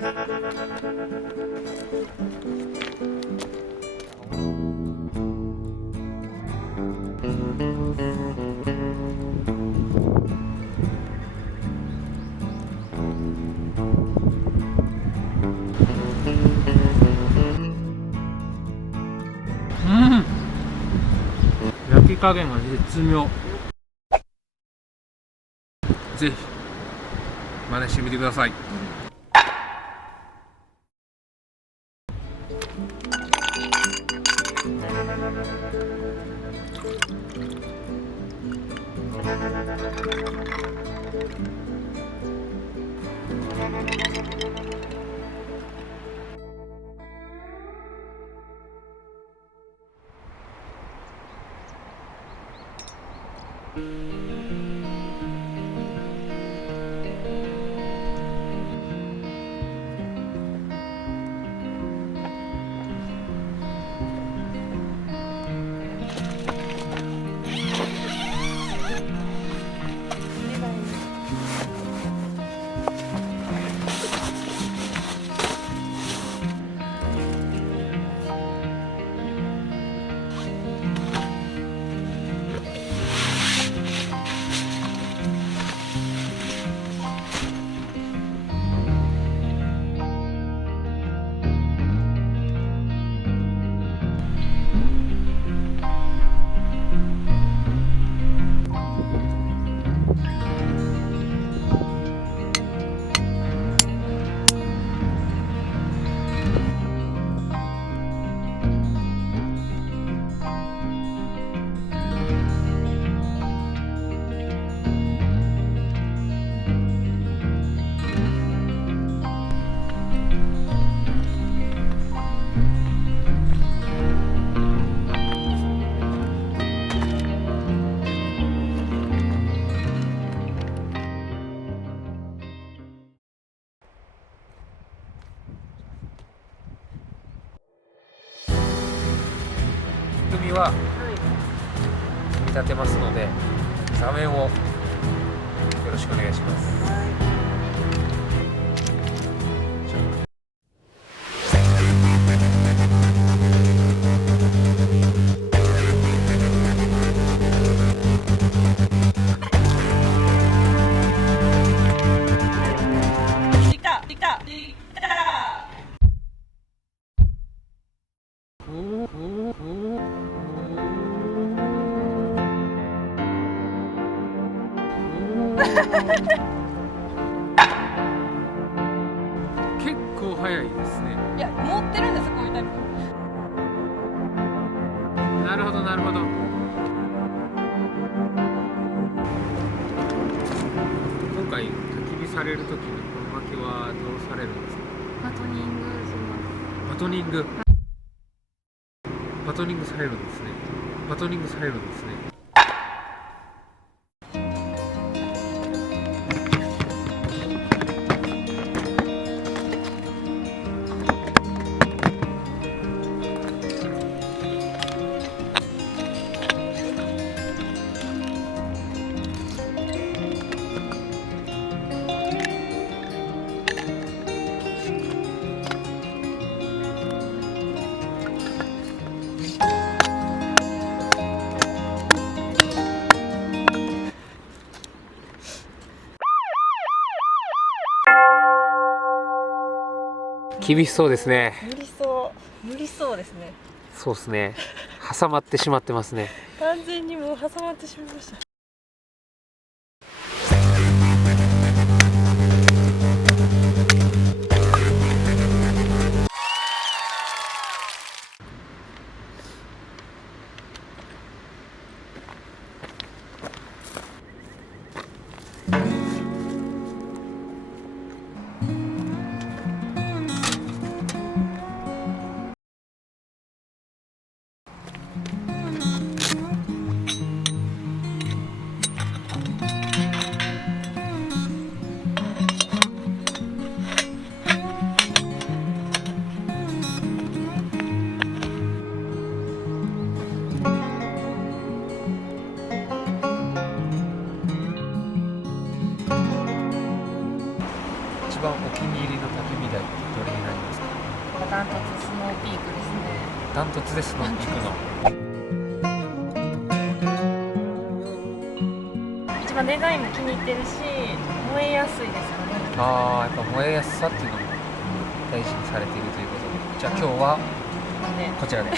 焼き加減が絶妙。ぜひ真似してみてください。海は組み立てますので、座面をよろしくお願いします。結構早いですね。いや、持ってるんです、こういうタイプ。なるほどなるほど。今回焚き火されるときにこの薪はどうされるんですか？バトニングします。バトニング。バトニングされるんですね。バトニングされるんですね。厳しそうですね。無理そうですね。そうですね。挟まってしまってますね。完全にもう挟まってしまいました。一番お気に入りの焚き火台ってどれになりますか？ダントツスノーピークですね。ダントツでスノーピークの一番デザインも気に入ってるし、燃えやすいですよね。やっぱ燃えやすさっていうのも大事にされているということで、じゃあ今日はなんで、こちらで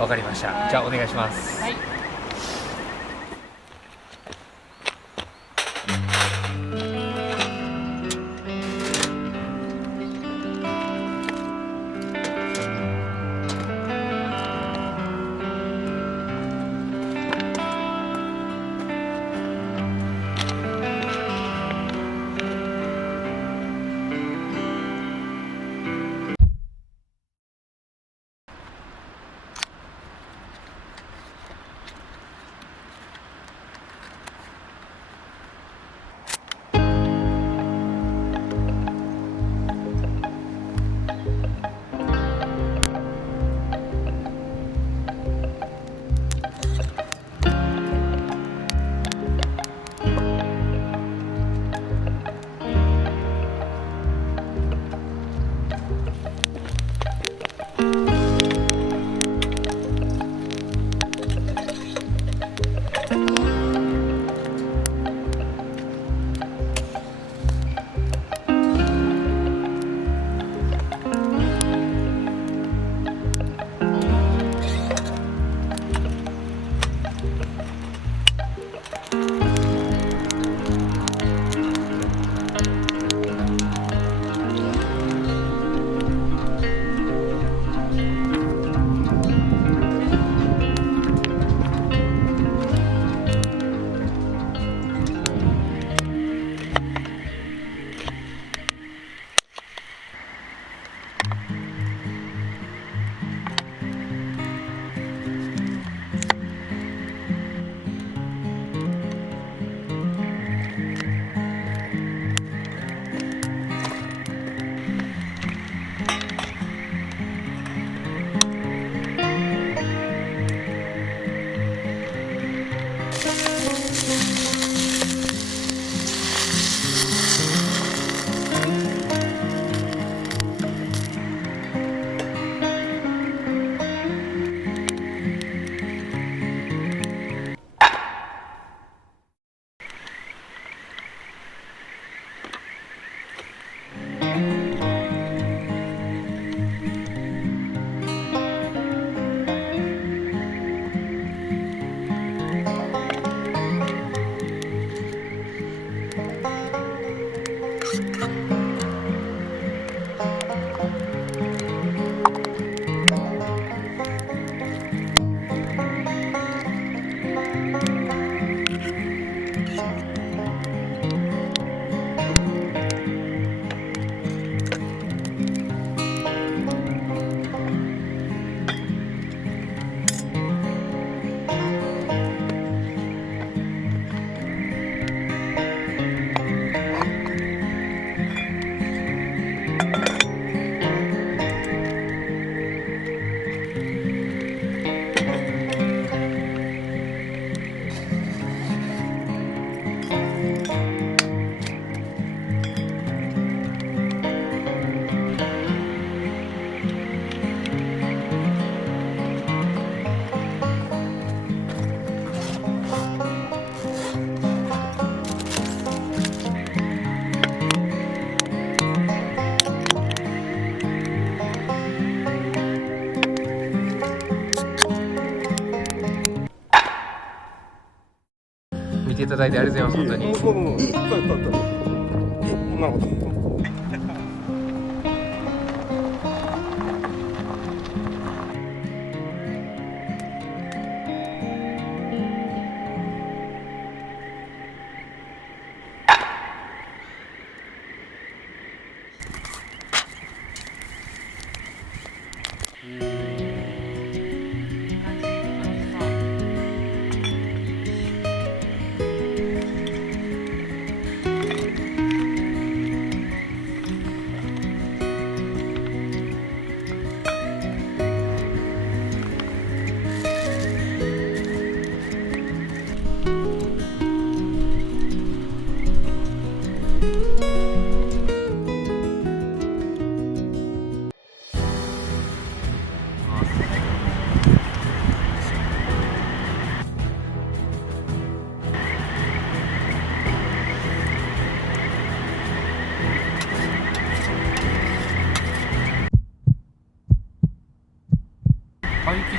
わかりました。はいじゃあお願いします。はい。見ていただいてありがとうございます。本当に。なるほど。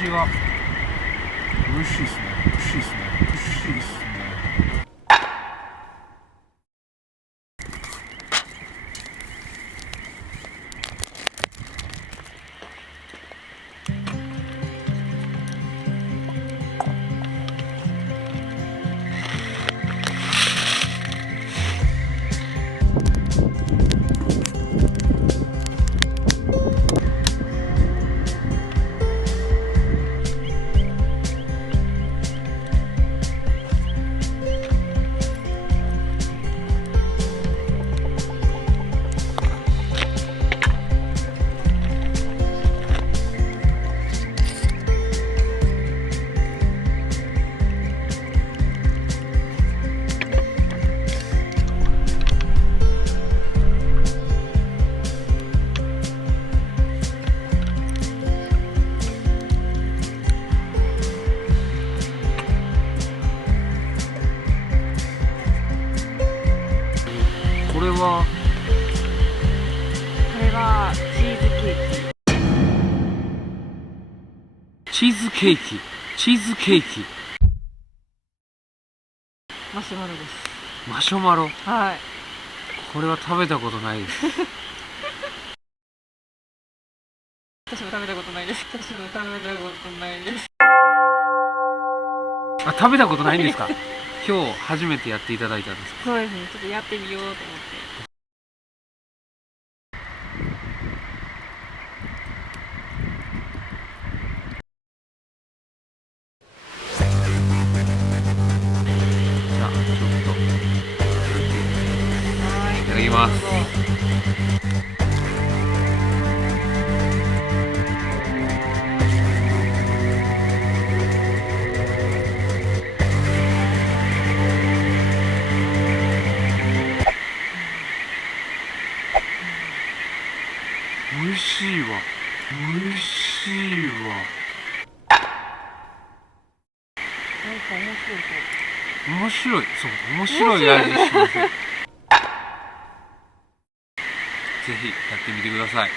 味が美味しいですね。美味しいですね。美味しいですね。これはこれはチーズケーキ。チーズケーキ。チーズケーキ。マシュマロです。マシュマロ。はい。これは食べたことないです。私も食べたことないです。私も食べたことないです。あ、食べたことないんですか？今日初めてやっていただいたんですか？そうですね。ちょっとやってみようと思って。じゃあちょっとはい。いただきます。どうぞ。美味しいわ。美味しいわ。なんか面白いそう。面白い。そう、面白い味しますよ。ぜひやってみてください。